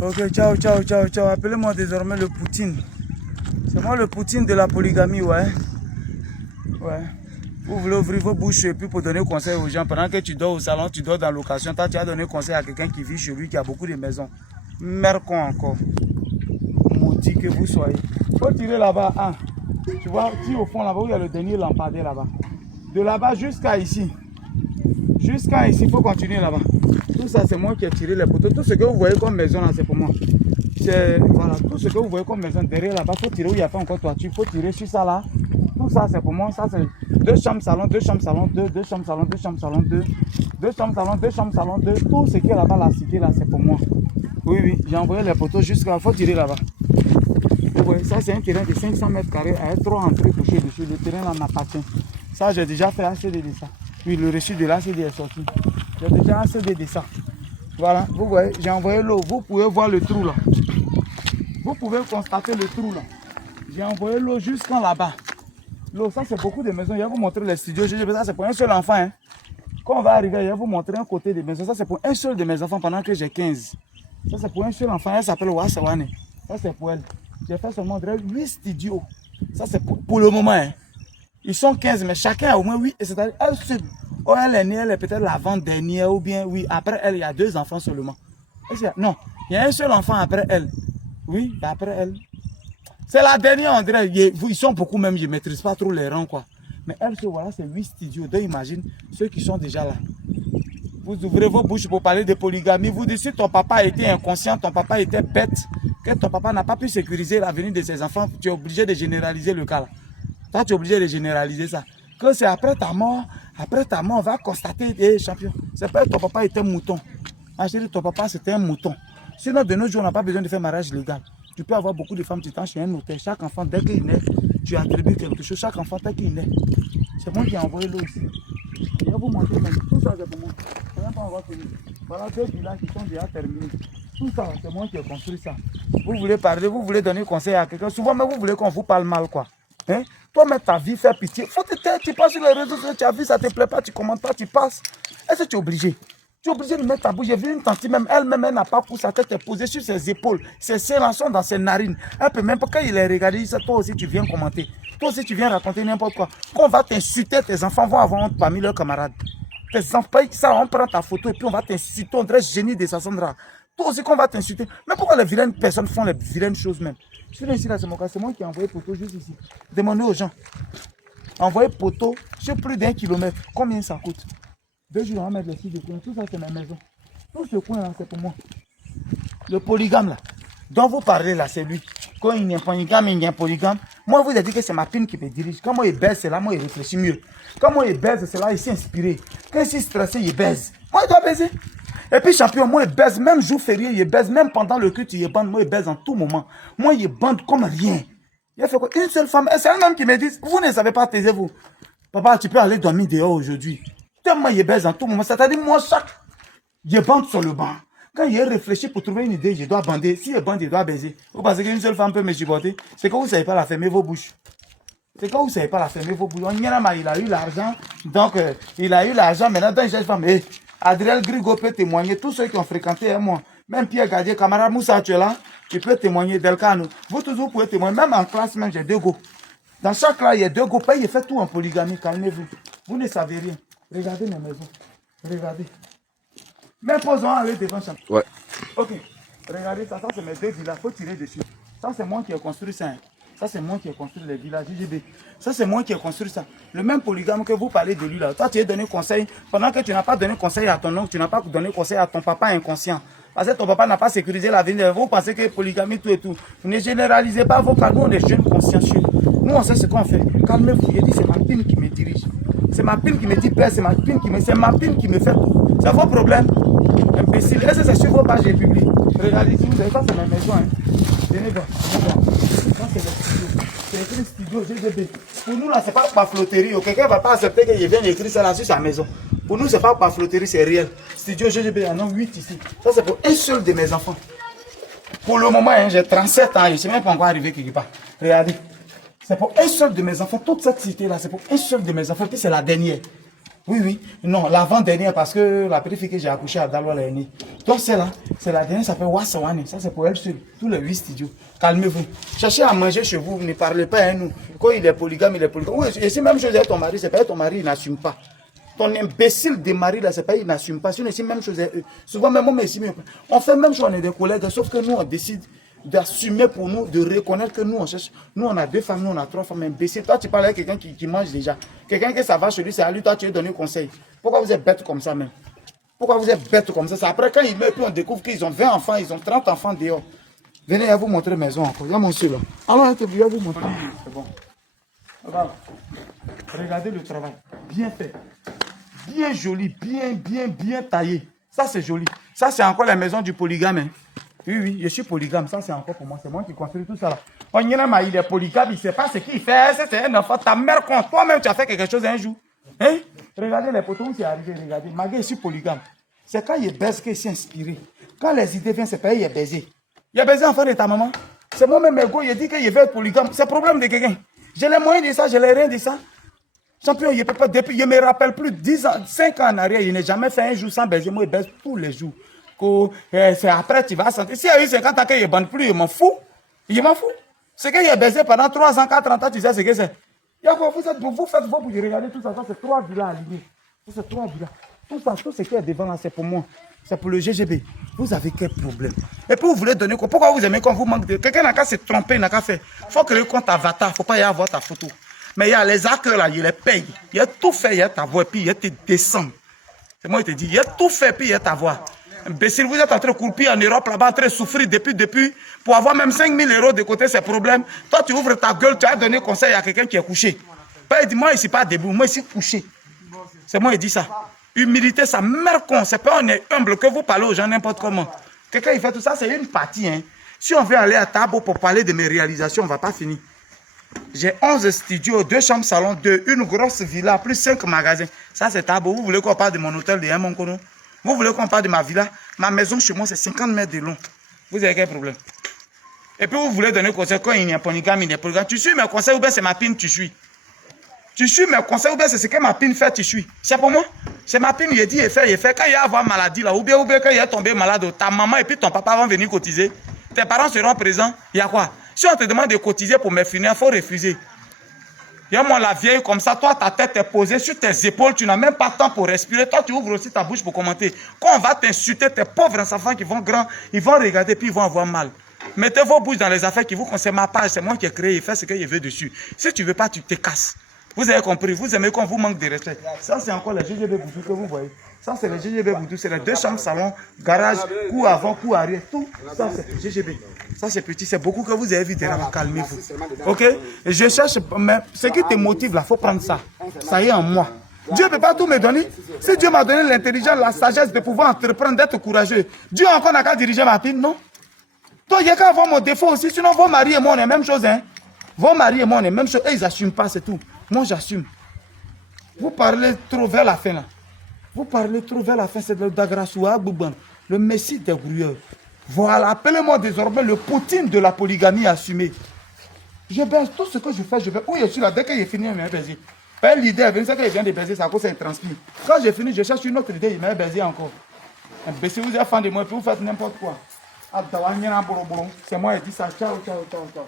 Ok, ciao, ciao, ciao, ciao. Appelez-moi désormais le Poutine. C'est moi le Poutine de la polygamie, ouais. Ouais. Vous voulez ouvrir vos bouches et puis pour donner conseil aux gens. Pendant que tu dors au salon, tu dors dans la location. Toi, tu as donné conseil à quelqu'un qui vit chez lui, qui a beaucoup de maisons. Mercon encore. Maudit que vous soyez. Faut tirer là-bas. Ah. Tu vois, tire au fond là-bas où il y a le dernier lampadaire là-bas. De là-bas jusqu'à ici. Jusqu'à ici, il faut continuer là-bas. Tout ça, c'est moi qui ai tiré les poteaux. Tout ce que vous voyez comme maison là, c'est pour moi. Voilà, tout ce que vous voyez comme maison derrière là-bas, il faut tirer où il n'y a pas encore toiture. Il faut tirer sur ça là. Tout ça, c'est pour moi. Ça, c'est 2 chambres, salon, 2 chambres, salon, 2 chambres, salon, 2 chambres, salon, 2 chambres, salon, 2 chambres, salon, 2. Tout ce qui est là-bas, la cité là, c'est pour moi. Oui, oui, j'ai envoyé les poteaux jusqu'à. Il faut tirer là-bas. Vous voyez, ça, c'est un terrain de 500 mètres carrés avec 3 entrées couchées dessus. Le terrain là m'appartient. Ça, j'ai déjà fait ACD de ça. Oui, le reçu de l'ACD est sorti. J'ai déjà ACD de ça. Voilà, vous voyez, j'ai envoyé l'eau. Vous pouvez voir le trou là. Vous pouvez constater le trou là. J'ai envoyé l'eau jusqu'en là-bas. L'eau, ça c'est beaucoup de maisons. Je vais vous montrer les studios. Ça c'est pour un seul enfant. Hein. Quand on va arriver, je vais vous montrer un côté des maisons. Ça c'est pour un seul de mes enfants pendant que j'ai 15. Ça c'est pour un seul enfant. Elle s'appelle Wassawane. Ça c'est pour elle. J'ai fait seulement 8 studios. Ça c'est pour le moment. Hein. Ils sont 15, mais chacun a au moins 8. C'est-à-dire, elle seule. Oh, elle est née, elle est peut-être l'avant-dernière, ou bien, oui, après elle, il y a 2 enfants seulement. Non, il y a un seul enfant après elle. Oui, après elle. C'est la dernière, on dirait. Ils sont beaucoup même, je ne maîtrise pas trop les rangs, quoi. Mais elle, voilà, c'est 8 studios. Donc, imagine ceux qui sont déjà là. Vous ouvrez vos bouches pour parler de polygamie. Vous dites, si ton papa était inconscient, ton papa était bête, que ton papa n'a pas pu sécuriser l'avenir de ses enfants, tu es obligé de généraliser le cas là. Toi, tu es obligé de généraliser ça. Que c'est après ta mort, on va constater, hey, champion, c'est pas que ton papa était un mouton. Ah, je dis, ton papa, c'était un mouton. Sinon, de nos jours, on n'a pas besoin de faire mariage légal. Tu peux avoir beaucoup de femmes, tu t'en chez un notaire. Chaque enfant, dès qu'il naît, tu attribues quelque chose. Chaque enfant, dès qu'il naît. C'est moi qui ai envoyé l'eau ici. Je vais vous montrer même. Tout ça, c'est pour moi. Je ne vais pas encore finir. Voilà 2 villages qui sont déjà terminés. Tout ça, c'est moi qui ai construit ça. Vous voulez parler, vous voulez donner conseil à quelqu'un. Souvent, mais vous voulez qu'on vous parle mal, quoi. Hein? Toi-même, ta vie, fais pitié. Faut te taire, tu passes sur les réseaux sociaux, tu as vu, ça te plaît pas, tu commentes pas, tu passes. Est-ce que tu es obligé? Tu es obligé de mettre ta bouche. J'ai vu une tante, même elle-même, elle n'a pas poussé sa tête, elle est posée sur ses épaules. Ses seins sont dans ses narines. Elle peut même pas, quand il est regardé, il dit, toi aussi, tu viens commenter. Toi aussi, tu viens raconter n'importe quoi. Quand on va t'insulter, tes enfants vont avoir honte parmi leurs camarades. Tes enfants, ça, on prend ta photo et puis on va t'insulter, on dirait génie de Sassandra. Toi aussi, qu'on va t'insulter. Mais pourquoi les vilaines personnes font les vilaines choses même? Je suis ici, là, c'est mon cas. C'est moi qui ai envoyé poteau juste ici. Demandez aux gens. Envoyer poteau sur plus d'1 kilomètre. Combien ça coûte? 2 jours, on va mettre les 6 de coin. Tout ça, c'est ma maison. Tout ce coin là, c'est pour moi. Le polygame là, dont vous parlez là, c'est lui. Quand il y a un polygame, il y a un polygame. Moi, vous avez dit que c'est ma pine qui me dirige. Quand moi, il baise, c'est là, moi, il réfléchit mieux. Quand moi, il baise, c'est là, il s'est inspiré. Quand il s'est stressé, il baise. Moi, il doit baiser. Et puis, champion, moi, il baise. Même jour férié, il baise. Même pendant le culte, il bande. Moi, il baise en tout moment. Moi, il bande comme rien. Il a fait quoi? Une seule femme. C'est un homme qui me dit, vous ne savez pas, taisez-vous. Papa, tu peux aller dormir dehors aujourd'hui. Tellement il baise en tout moment. C'est-à-dire, moi, je bande sur le banc. Quand il réfléchi pour trouver une idée, je dois bander. Si je bande, je dois baiser. Vous pensez qu'une seule femme peut me supporter? C'est que vous ne savez pas la fermer vos bouches. C'est que vous ne savez pas la fermer vos bouches. Il a eu l'argent. Donc, il a eu l'argent. Maintenant, dans une jeune femme, Adriel Grigo peut témoigner. Tous ceux qui ont fréquenté moi. Même Pierre Gadier, camarade Moussa, tu es là. Tu peux témoigner. Delcano. Vous tous, vous pouvez témoigner. Même en classe, même, j'ai 2 go. Dans chaque classe, il y a 2 go. Il fait tout en polygamie. Calmez-vous. Vous ne savez rien. Regardez mes maisons. Regardez. Même posons aller devant ça. Ouais. Ok. Regardez ça, ça c'est mes 2 villas. Il faut tirer dessus. Ça c'est moi qui ai construit ça. Hein. Ça c'est moi qui ai construit les villas JGB. Ça c'est moi qui ai construit ça. Le même polygame que vous parlez de lui là. Toi tu as donné conseil. Pendant que tu n'as pas donné conseil à ton oncle, tu n'as pas donné conseil à ton papa inconscient. Parce que ton papa n'a pas sécurisé l'avenir. Vous pensez que polygamie tout et tout. Vous ne généralisez pas vos cas. Nous on est jeunes consciencieux. Nous on sait ce qu'on fait. Calmez-vous. Je dis c'est ma pine qui me dirige. C'est ma pine qui me dit père. C'est ma pine qui me fait tout. C'est vos problèmes. Imbécile. Est-ce que c'est sur vos pages et public? Regardez si vous avez ça, c'est ma maison. Hein. Tenez voir. Ça, c'est le studio. C'est écrit studio GGB. Pour nous, là, c'est pas pafloterie. Quelqu'un ne va pas accepter qu'il vienne écrire ça là sur sa maison. Pour nous, c'est pas pafloterie, c'est réel. Studio GGB, il y en a 8 ici. Ça, c'est pour un seul de mes enfants. Pour le moment, hein, j'ai 37 ans. Je ne sais même pas encore arriver quelque part. Regardez. C'est pour un seul de mes enfants. Toute cette cité-là, c'est pour un seul de mes enfants. Puis c'est la dernière. Oui, oui. Non, l'avant-dernière, parce que la petite fille que j'ai accouchée à Daloa l'année. Donc, celle-là, c'est la dernière, ça s'appelle Wassawane. Ça, c'est pour elle seule. Tous les 8 studios. Calmez-vous. Cherchez à manger chez vous, ne parlez pas à nous. Quand il est polygame, il est polygame. Oui, et c'est même chose avec ton mari, c'est pas ton mari, il n'assume pas. Ton imbécile de mari, là, c'est pas, il n'assume pas. C'est même chose avec eux. Souvent, même moi, on fait même chose, on est des collègues, sauf que nous, on décide d'assumer pour nous, de reconnaître que nous, on cherche. Nous, on a 2 femmes, nous, on a 3 femmes imbéciles. Toi, tu parles avec quelqu'un qui mange déjà. Quelqu'un qui ça va chez lui, c'est à lui, toi, tu lui donnes conseil. Pourquoi vous êtes bête comme ça, même? Pourquoi vous êtes bête comme ça? C'est après, quand ils meurent, puis on découvre qu'ils ont 20 enfants, ils ont 30 enfants dehors. Venez, à vous montrer maison encore. Il y a mon seul là. Alors, je vais vous montrer. C'est bon. Voilà. Regardez le travail. Bien fait. Bien joli, bien taillé. Ça, c'est joli. Ça, c'est encore la maison du polygame. Hein. Oui, oui, je suis polygame. Ça, c'est encore pour moi. C'est moi qui construis tout ça là. On y a il est polygame, il ne sait pas ce qu'il fait. C'est un enfant. Ta mère compte. Toi-même, tu as fait quelque chose un jour. Hein? Regardez les poteaux où c'est arrivé. Regardez. Malgré je suis polygame. C'est quand il baise qu'il s'est inspiré. Quand les idées viennent, c'est pas il est baisé. Il a baisé l'enfant de ta maman. C'est moi-même, Ego. Il dit qu'il veut être polygame. C'est le problème de quelqu'un. J'ai les moyens de ça, je n'ai rien de ça. Champion, il peut pas, depuis, je me rappelle plus, 10 ans, 5 ans en arrière, il n'a jamais fait un jour sans baiser. Moi, il baise tous les jours. C'est après, tu vas sentir. Si il y a eu 50 ans qu'il ne bande plus, il m'en fout. Il m'en fout. C'est qu'il a baisé pendant 3 ans, 4 ans, tu sais ce que c'est. Vous faites vos pour regarder tout ça. Ça, c'est 3 villas alignés. Ça, c'est 3 villas. Tout ça, tout ce qui est devant là, c'est pour moi. C'est pour le GGB. Vous avez quel problème? Et puis vous voulez donner quoi? Pourquoi vous aimez quand vous manquez de... Quelqu'un n'a qu'à se tromper, n'a qu'à faire. Il faut créer un compte avatar. Il ne faut pas y avoir ta photo. Mais il y a les acteurs là, il les paye. Il a tout fait, il y a ta voix, puis il y a tes descends. C'est moi qui te dis, il y a tout fait, puis il y a ta voix. Imbécile, vous êtes en train de courir en Europe là-bas, en train de souffrir depuis, pour avoir même 5 000 € de côté, c'est problème. Toi, tu ouvres ta gueule, tu as donné conseil à quelqu'un qui est couché. Il dit, moi, je ne suis pas debout, moi, je suis couché. C'est moi qui dis ça. Humilité, ça mère con. C'est pas on est humble que vous parlez aux gens n'importe comment. Quelqu'un, il fait tout ça, c'est une partie. Hein. Si on veut aller à Tabo pour parler de mes réalisations, on ne va pas finir. J'ai 11 studios, 2 chambres salon, une grosse villa, plus 5 magasins. Ça, c'est Tabo. Vous voulez qu'on parle de mon hôtel de Yamonkono? Vous voulez qu'on parle de ma villa? Ma maison chez moi, c'est 50 mètres de long. Vous avez quel problème? Et puis, vous voulez donner conseil quand il n'y a pas polygame, il n'y a pas polygame. Tu suis mes conseils ou bien c'est ma pine, tu suis? Tu suis mes conseils ou bien c'est ce que ma pine fait, tu suis? C'est pour moi? C'est ma pine, il dit, il fait. Quand il y a avoir maladie là, ou bien quand il est tombé malade, ta maman et puis ton papa vont venir cotiser. Tes parents seront présents. Il y a quoi? Si on te demande de cotiser pour mes funérailles, il faut refuser. Il y a moi la vieille comme ça, toi ta tête est posée sur tes épaules, tu n'as même pas de temps pour respirer. Toi tu ouvres aussi ta bouche pour commenter. Quand on va t'insulter, tes pauvres enfants qui vont grands, ils vont regarder puis ils vont avoir mal. Mettez vos bouches dans les affaires qui vous concernent. Ma page, c'est moi qui ai créé, il fait ce qu'il veut dessus. Si tu ne veux pas, tu te casses. Vous avez compris, vous aimez qu'on vous manque de respect. Ça, c'est encore le GGB Boudou que vous voyez. Ça, c'est le GGB Boudou. C'est les 2 chambres, salon, garage, cours avant, cours arrière. Tout ça, c'est le GGB. Ça, c'est petit. C'est beaucoup que vous avez vu derrière. Calmez-vous. OK? Et je cherche, mais ce qui te motive là, il faut prendre ça. Ça y est en moi. Dieu ne peut pas tout me donner. Si Dieu m'a donné l'intelligence, la sagesse de pouvoir entreprendre, d'être courageux, Dieu encore n'a qu'à diriger ma pile, non? Toi, il y a qu'à avoir mon défaut aussi. Sinon, vos maris et moi, on est la même chose. Hein? Vos maris et moi, on est la même chose. Et ils n'assument pas, c'est tout. Moi, j'assume. Vous parlez trop vers la fin, là. Vous parlez trop vers la fin, c'est le Dagrasoua Bouban, le messie des grouilleurs. Voilà, appelez-moi désormais le Poutine de la polygamie assumée. Je baisse tout ce que je fais, je vais. Où je suis là, dès que j'ai fini, il m'a baisé. Pas l'idée, c'est qu'il vient de baiser, ça cause ça transpire. Quand j'ai fini, je cherche une autre idée, il m'a baisé encore. Si vous êtes fan de moi, puis vous faites n'importe quoi. C'est moi qui dis ça. Ciao, ciao, ciao, ciao.